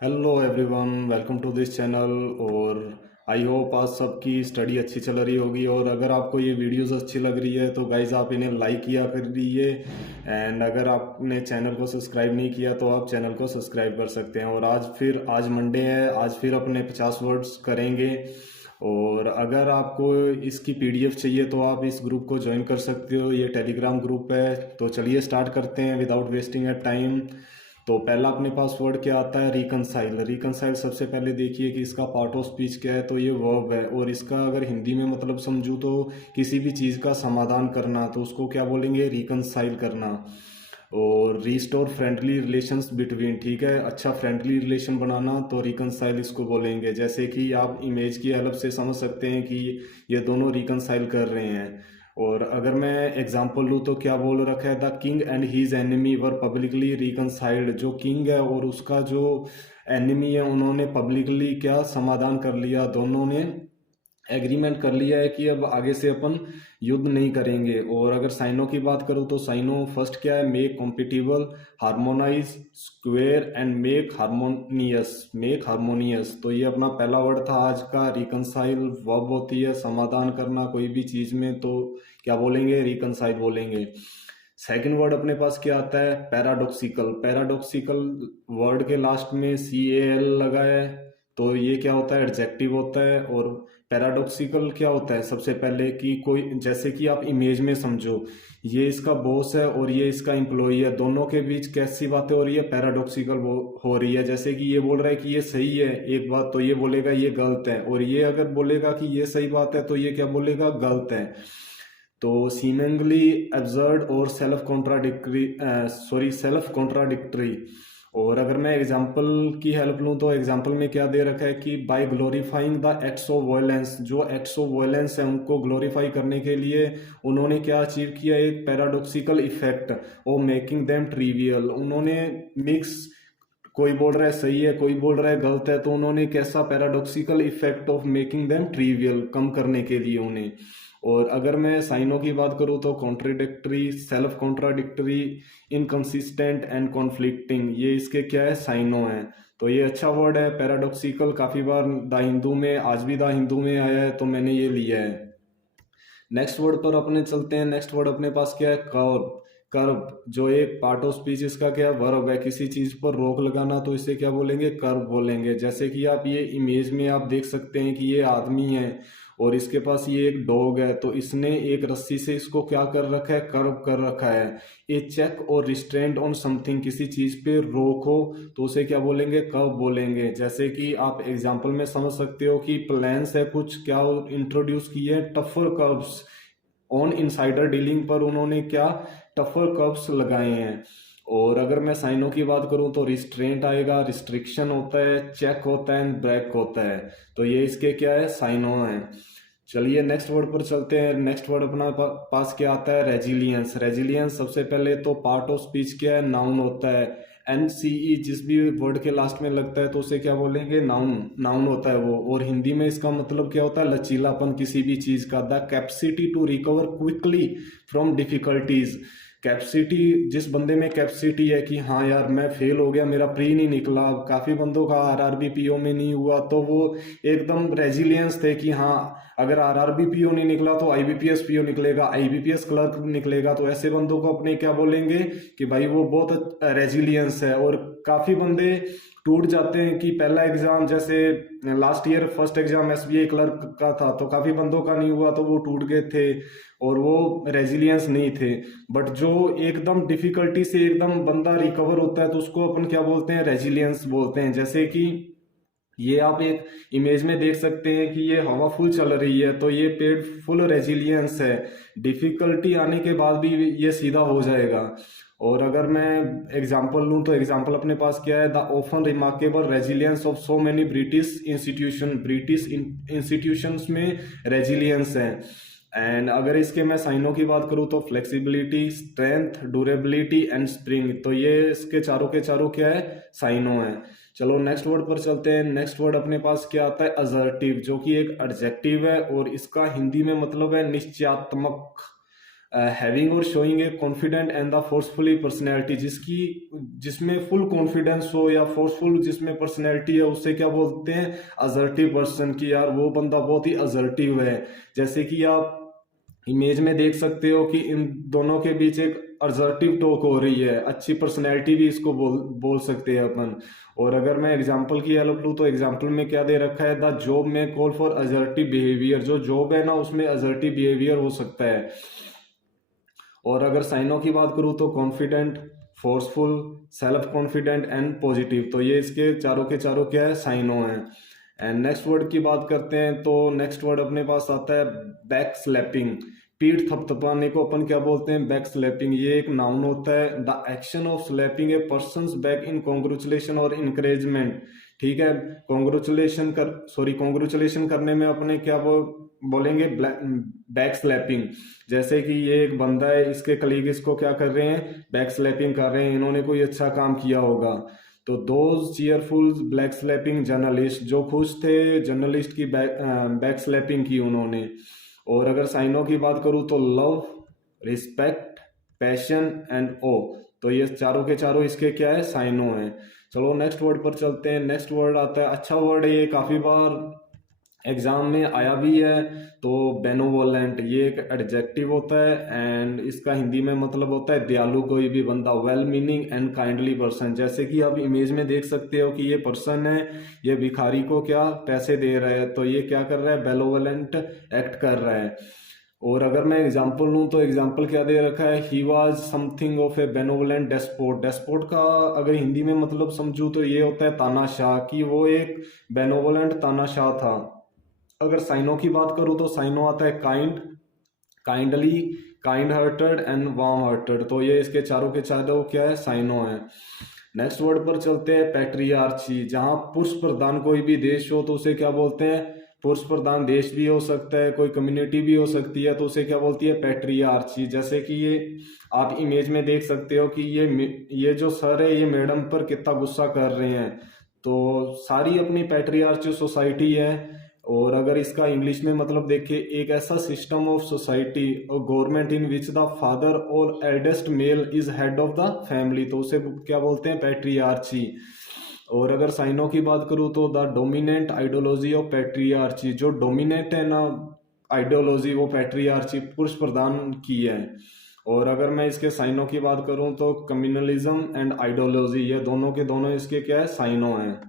Hello everyone, welcome to this channel. और I hope आज सबकी स्टडी अच्छी चल रही होगी। और अगर आपको ये वीडियोस अच्छी लग रही है तो गाइज आप इन्हें लाइक किया करिए। एंड अगर आपने चैनल को सब्सक्राइब नहीं किया तो आप चैनल को सब्सक्राइब कर सकते हैं। और आज मंडे है, आज फिर अपने 50 वर्ड्स करेंगे। और अगर आपको इसकी पीडीएफ चाहिए तो आप इस ग्रुप को ज्वाइन कर सकते हो, ये टेलीग्राम ग्रुप है। तो चलिए स्टार्ट करते हैं विदाउट वेस्टिंग ए टाइम। तो पहला अपने पास वर्ड क्या आता है? रिकनसाइल। रिकनसाइल सबसे पहले देखिए कि इसका पार्ट ऑफ स्पीच क्या है। तो ये वर्ब है, और इसका अगर हिंदी में मतलब समझूँ तो किसी भी चीज़ का समाधान करना, तो उसको क्या बोलेंगे? रिकनसाइल करना। और रिस्टोर फ्रेंडली रिलेशंस बिटवीन, ठीक है, अच्छा फ्रेंडली रिलेशन बनाना, तो रिकनसाइल इसको बोलेंगे। जैसे कि आप इमेज की हेल्प से समझ सकते हैं कि ये दोनों रिकनसाइल कर रहे हैं। और अगर मैं एग्जांपल लूँ तो क्या बोल रखा है? The king and his enemy were publicly reconciled. जो किंग है और उसका जो एनिमी है उन्होंने पब्लिकली क्या समाधान कर लिया, दोनों ने एग्रीमेंट कर लिया है कि अब आगे से अपन युद्ध नहीं करेंगे। और अगर साइनो की बात करूँ तो साइनो फर्स्ट क्या है? Make compatible, harmonize, square and make harmonious. Make harmonious, तो ये अपना पहला वर्ड था आज का। रिकनसाइल वर्ब होती है समाधान करना कोई भी चीज में, तो क्या बोलेंगे? रिकनसाइल बोलेंगे। सेकंड वर्ड अपने पास क्या आता है? पैराडॉक्सिकल। पैराडॉक्सिकल वर्ड के लास्ट में सी ए एल लगा है, तो ये क्या होता है? एडजेक्टिव होता है। और पैराडॉक्सिकल क्या होता है? सबसे पहले कि कोई, जैसे कि आप इमेज में समझो, ये इसका बॉस है और ये इसका एम्प्लॉई है, दोनों के बीच कैसी बातें हो रही है? पैराडॉक्सिकल हो रही है। जैसे कि ये बोल रहा है कि ये सही है एक बात, तो ये बोलेगा ये गलत है। और ये अगर बोलेगा कि ये सही बात है तो ये क्या बोलेगा? गलत है। तो सीमेंगली एब्सर्ड और सेल्फ कॉन्ट्राडिक्टरी। और अगर मैं एग्जाम्पल की हेल्प लूँ तो एग्जाम्पल में क्या दे रखा है कि by glorifying the acts of violence. जो एक्ट्स ऑफ वायलेंस है उनको ग्लोरीफाई करने के लिए उन्होंने क्या अचीव किया? एक paradoxical effect of making them trivial. उन्होंने मिक्स, कोई बोल रहा है सही है, कोई बोल रहा है गलत है, तो उन्होंने कैसा? Paradoxical effect of making them trivial, कम करने के लिए उन्हें। और अगर मैं साइनों की बात करूँ तो contradictory, self contradictory, inconsistent and conflicting, ये इसके क्या है? साइनो है। तो ये अच्छा वर्ड है पैराडॉक्सिकल, काफी बार द हिंदू में, आज भी द हिंदू में आया है, तो मैंने ये लिया है। नेक्स्ट वर्ड पर अपने चलते हैं। नेक्स्ट वर्ड अपने पास क्या है? कर्व। कर्व जो एक पार्ट ऑफ स्पीच, इसका क्या है? वर्ब है। किसी चीज पर रोक लगाना, तो इसे क्या बोलेंगे? कर्व बोलेंगे। जैसे कि आप ये इमेज में आप देख सकते हैं कि ये आदमी है और इसके पास ये एक डॉग है, तो इसने एक रस्सी से इसको क्या कर रखा है? कर्व कर रखा है। ए चेक और रिस्ट्रेंट ऑन समथिंग, किसी चीज पे रोक हो तो उसे क्या बोलेंगे? कर्व बोलेंगे। जैसे कि आप एग्जाम्पल में समझ सकते हो कि प्लान्स है कुछ, क्या इंट्रोड्यूस किए हैं? Tougher curves on insider dealing पर उन्होंने क्या? टफर कर्व्स लगाए हैं। और अगर मैं साइनों की बात करूं तो रिस्ट्रेंट आएगा, रिस्ट्रिक्शन होता है, चेक होता है, ब्रेक होता है। तो ये इसके क्या है? साइनों हैं। चलिए नेक्स्ट वर्ड पर चलते हैं। नेक्स्ट वर्ड अपना पास क्या आता है? रेजिलियंस। रेजिलियंस सबसे पहले तो पार्ट ऑफ स्पीच क्या है? नाउन होता है। एनसीई जिस भी वर्ड के लास्ट में लगता है तो उसे क्या बोलेंगे? नाउन। नाउन होता है वो। और हिंदी में इसका मतलब क्या होता है? लचीलापन किसी भी चीज का। The capacity to recover quickly from difficulties. Capacity, जिस बंदे में कैपेसिटी है कि हाँ यार मैं फेल हो गया, मेरा प्री नहीं निकला, काफी बंदों का आरआरबी पीओ में नहीं हुआ, तो वो एकदम रेजिलियंस थे कि हाँ अगर आरआरबी पीओ नहीं निकला तो आईबीपीएस पीओ निकलेगा, आईबीपीएस क्लर्क निकलेगा। तो ऐसे बंदों को अपने क्या बोलेंगे? कि भाई वो बहुत रेजिलियंस है। और काफी बंदे टूट जाते हैं कि पहला एग्जाम, जैसे last year first exam SBI clerk का था तो काफी बंदों का नहीं हुआ तो वो टूट गए थे और वो रेजिलियंस नहीं थे। बट जो एकदम डिफिकल्टी से एकदम बंदा रिकवर होता है तो उसको अपन क्या बोलते हैं? रेजिलियंस बोलते हैं। जैसे कि ये आप एक इमेज में देख सकते हैं कि ये हवा फुल चल रही है, तो ये पेड़ फुल रेजिलियंस है, डिफिकल्टी आने के बाद भी ये सीधा हो जाएगा। और अगर मैं एग्जांपल लूं तो एग्जांपल अपने पास क्या है? The often remarkable resilience of so many British institution. British institutions में रेजिलियंस है। एंड अगर इसके मैं साइनों की बात करूं तो flexibility, strength, durability and spring, तो ये इसके चारों के चारों क्या है? साइनों है। चलो नेक्स्ट वर्ड पर चलते हैं। नेक्स्ट वर्ड अपने पास क्या आता है? असर्टिव, जो कि एक एडजेक्टिव है और इसका हिंदी में मतलब है निश्चयात्मक। हैविंग और showing A confident and the forcefully personality, जिसमें फुल कॉन्फिडेंस हो या फोर्सफुल जिसमें पर्सनैलिटी है, उससे क्या बोलते हैं, असर्टिव पर्सन की यार वो बंदा बहुत ही असर्टिव है। जैसे कि आप इमेज में देख सकते हो कि इन दोनों के बीच एक असर्टिव टॉक हो रही है, अच्छी पर्सनैलिटी भी इसको बोल सकते हैं अपन। और अगर मैं एग्जांपल की हेल्प लूँ तो एग्जांपल में क्या दे रखा है, द जॉब में कॉल फॉर असर्टिव बिहेवियर, जो जॉब है ना उसमें असर्टिव बिहेवियर हो सकता है। और अगर साइनों की बात करूँ तो confident, forceful, self confident and positive, तो ये इसके चारों के चारों क्या है, साइनों हैं। एंड नेक्स्ट वर्ड की बात करते हैं तो नेक्स्ट वर्ड अपने पास आता है बैक स्लैपिंग। पीठ थपथपाने को अपन क्या बोलते हैं, बैक स्लैपिंग। ये एक नाउन होता है, the action of slapping A persons back in congratulation और इनकरेजमेंट। ठीक है, कॉन्ग्रेचुलेशन करने में अपने क्या बोलेंगे, बैक स्लैपिंग। जैसे कि ये एक बंदा है, इसके कलीग इसको क्या कर रहे हैं, बैक स्लैपिंग कर रहे हैं, इन्होंने कोई अच्छा काम किया होगा। तो those cheerful back slapping journalist, जो खुश थे जर्नलिस्ट की बैक स्लैपिंग की उन्होंने। और अगर साइनों की बात करूँ तो लव, रिस्पेक्ट, पैशन एंड ओ, तो ये चारों के चारों इसके क्या है, साइनों हैं। चलो नेक्स्ट वर्ड पर चलते हैं। नेक्स्ट वर्ड आता है, अच्छा वर्ड है ये, काफ़ी बार एग्जाम में आया भी है, तो बेनोवोलेंट। ये एक एडजेक्टिव होता है एंड इसका हिंदी में मतलब होता है दयालु कोई भी बंदा, well meaning and kindly person. जैसे कि आप इमेज में देख सकते हो कि ये पर्सन है, ये भिखारी को क्या पैसे दे रहा है, तो ये क्या कर रहा है, बेनोवोलेंट एक्ट कर रहा है। और अगर मैं एग्जाम्पल लूँ तो एग्जाम्पल क्या दे रखा है, he was something of a benevolent despot. Despot का अगर हिंदी में मतलब समझूँ तो ये होता है तानाशाह, कि वो एक बेनोवलेंट तानाशाह था। अगर साइनों की बात करूँ तो साइनों आता है kind, kindly, kind hearted and warm hearted, तो ये इसके चारों के चारों क्या है, साइनों है। नेक्स्ट वर्ड पर चलते हैं, पैट्रियार्ची। जहाँ पुरुष प्रधान कोई भी देश हो तो उसे क्या बोलते हैं, पुरुष प्रधान देश भी हो सकता है, कोई कम्युनिटी भी हो सकती है, तो उसे क्या बोलती है, पैट्रियार्ची। जैसे कि ये आप इमेज में देख सकते हो कि ये जो सर है ये मैडम पर कितना गुस्सा कर रहे हैं, तो सारी अपनी पैट्रियार्ची सोसाइटी है। और अगर इसका इंग्लिश में मतलब देखिए, एक ऐसा सिस्टम ऑफ सोसाइटी और government in which the father और eldest male is head of the family, तो उसे क्या बोलते हैं, पैट्रियार्ची। और अगर साइनों की बात करूँ तो द डोमिनेंट आइडियोलॉजी ऑफ पैट्रियार्ची, जो डोमिनेट है ना आइडियोलॉजी, वो पैट्रियार्ची पुरुष प्रधान की है। और अगर मैं इसके साइनों की बात करूँ तो कम्युनलिज्म एंड आइडियोलॉजी, ये दोनों के दोनों इसके क्या है, साइनों हैं।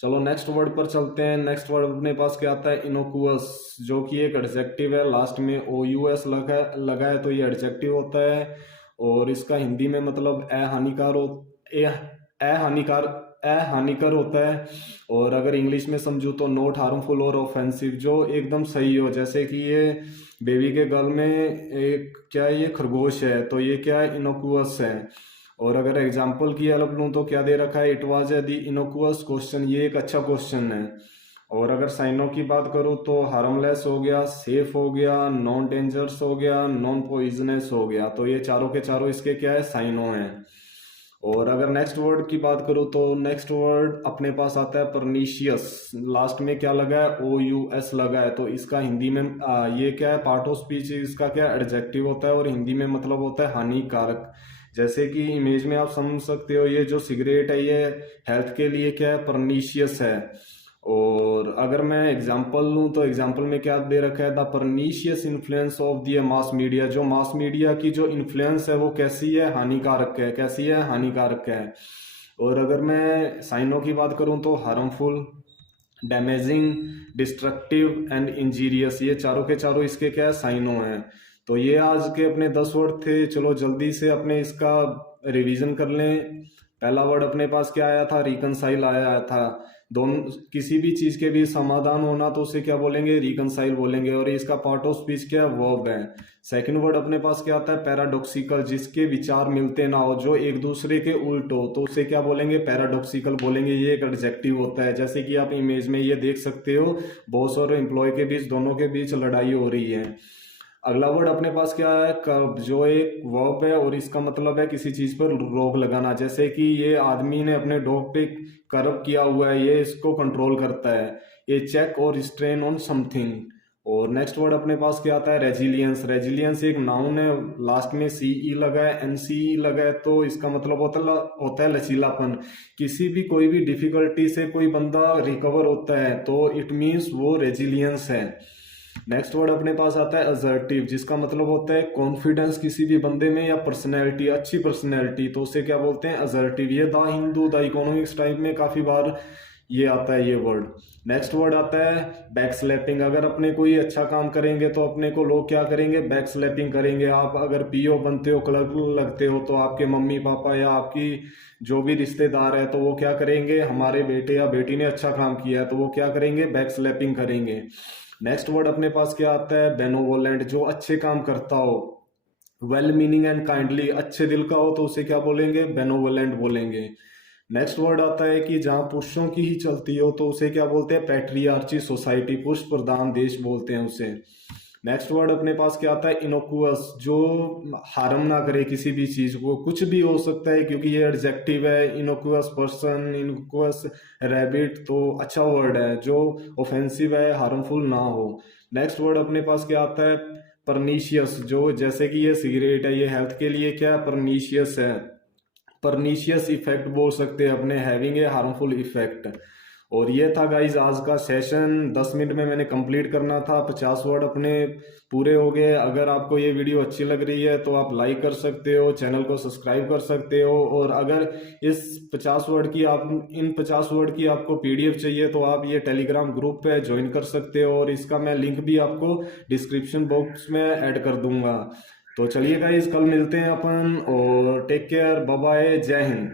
चलो नेक्स्ट वर्ड पर चलते हैं। नेक्स्ट वर्ड अपने पास क्या आता है, इनोकुअस, जो कि एक एडजेक्टिव है, लास्ट में OUS लगा है, तो ये एडजेक्टिव होता है। और इसका हिंदी में मतलब अहानिकार होता है। और अगर इंग्लिश में समझूँ तो नॉट हार्मफुल और ऑफेंसिव, जो एकदम सही हो। जैसे कि ये बेबी के गल में एक क्या है, ये खरगोश है, तो ये क्या है, इनोकुअस है। और अगर एग्जाम्पल की हेल्प लूँ तो क्या दे रखा है, it was the innocuous question, ये एक अच्छा क्वेश्चन है। और अगर साइनों की बात करूँ तो हार्मलेस हो गया, सेफ हो गया, नॉन डेंजरस हो गया, नॉन पॉइजनस हो गया, तो ये चारों के चारों इसके क्या है, साइनों हैं। और अगर नेक्स्ट वर्ड की बात करूँ तो नेक्स्ट वर्ड अपने पास आता है परनीशियस। लास्ट में क्या लगा है, OUS लगा है, तो इसका हिंदी में ये क्या है, पार्ट ऑफ स्पीच, इसका क्या एडजेक्टिव होता है और हिंदी में मतलब होता है हानिकारक। जैसे कि इमेज में आप समझ सकते हो, ये जो सिगरेट है ये हेल्थ के लिए क्या है, परनीशियस है। और अगर मैं एग्जांपल लूँ तो एग्जांपल में क्या दे रखा है, the pernicious influence of the mass media, जो मास मीडिया की जो इन्फ्लुएंस है वो कैसी है, हानिकारक है, कैसी है, हानिकारक है। और अगर मैं साइनों की बात करूँ तो harmful, damaging, destructive and injurious, ये चारों के चारों इसके क्या है, साइनों हैं। तो ये आज के अपने 10 वर्ड थे। चलो जल्दी से अपने इसका रिवीजन कर लें। पहला वर्ड अपने पास क्या आया था, रिकनसाइल आया था। दोनों किसी भी चीज के भी समाधान होना तो उसे क्या बोलेंगे, रिकनसाइल बोलेंगे। और इसका पार्ट ऑफ स्पीच क्या है, वर्ब है। सेकंड वर्ड अपने पास क्या आता है, पैराडॉक्सिकल, जिसके विचार मिलते ना हो, जो एक दूसरे के उल्ट हो, तो उसे क्या बोलेंगे, पैराडॉक्सिकल बोलेंगे। ये एक एडजेक्टिव होता है। जैसे कि आप इमेज में ये देख सकते हो, बॉस और एम्प्लॉय के बीच, दोनों के बीच लड़ाई हो रही है। अगला वर्ड अपने पास क्या है, कर्ब, जो एक वर्ब है और इसका मतलब है किसी चीज पर रोक लगाना। जैसे कि ये आदमी ने अपने डॉग पे कर्ब किया हुआ है, ये इसको कंट्रोल करता है। ये चेक और रिस्ट्रेन ऑन समथिंग। और नेक्स्ट वर्ड अपने पास क्या आता है, रेजिलियंस। रेजिलियंस एक नाउन है, लास्ट में सी ई लगा है, एन सी ई लगा है, तो इसका मतलब होता है लचीलापन। किसी भी कोई भी डिफिकल्टी से कोई बंदा रिकवर होता है तो इट मीन्स वो रेजिलियंस है। नेक्स्ट वर्ड अपने पास आता है असर्टिव, जिसका मतलब होता है कॉन्फिडेंस किसी भी बंदे में या पर्सनैलिटी, अच्छी पर्सनैलिटी, तो उसे क्या बोलते हैं, असर्टिव। ये the Hindu, the economics type में काफी बार ये आता है ये वर्ड। नेक्स्ट वर्ड आता है बैक स्लैपिंग। अगर अपने कोई अच्छा काम करेंगे तो अपने को लोग क्या करेंगे, बैक स्लैपिंग करेंगे। आप अगर पीओ बनते हो, क्लर्क लगते हो, तो आपके मम्मी पापा या आपकी जो भी रिश्तेदार है तो वो क्या करेंगे, हमारे बेटे या बेटी ने अच्छा काम किया है तो वो क्या करेंगे, बैक स्लैपिंग करेंगे। नेक्स्ट वर्ड अपने पास क्या आता है, बेनोवोलेंट, जो अच्छे काम करता हो, वेल मीनिंग एंड काइंडली, अच्छे दिल का हो तो उसे क्या बोलेंगे, बेनोवोलेंट बोलेंगे। नेक्स्ट वर्ड आता है कि जहाँ पुरुषों की ही चलती हो तो उसे क्या बोलते हैं, पैट्रियार्ची सोसाइटी, पुरुष प्रधान देश बोलते हैं उसे। नेक्स्ट वर्ड अपने पास क्या आता है, इनोकुअस, जो हार्म ना करे किसी भी चीज को, कुछ भी हो सकता है क्योंकि ये एडजेक्टिव है। इनोकुअस पर्सन, इनोकुअस रैबिट, तो अच्छा वर्ड है, जो ऑफेंसिव है, हार्मफुल ना हो। नेक्स्ट वर्ड अपने पास क्या आता है, परनीशियस, जो जैसे कि ये सिगरेट है, ये हेल्थ के लिए क्या परनीशियस है, परनीशियस इफेक्ट बोल सकते हैं अपने, हैविंग ए हार्मफुल इफेक्ट। और ये था गाइज आज का सेशन, 10 मिनट में मैंने कंप्लीट करना था, 50 वर्ड अपने पूरे हो गए। अगर आपको ये वीडियो अच्छी लग रही है तो आप लाइक कर सकते हो, चैनल को सब्सक्राइब कर सकते हो। और अगर इस 50 वर्ड की आप इन 50 वर्ड की आपको पीडीएफ चाहिए तो आप ये टेलीग्राम ग्रुप पे ज्वाइन कर सकते हो, और इसका मैं लिंक भी आपको डिस्क्रिप्शन बॉक्स में ऐड कर दूंगा। तो चलिए गाइज, कल मिलते हैं अपन, और टेक केयर, बाय बाय, जय हिंद।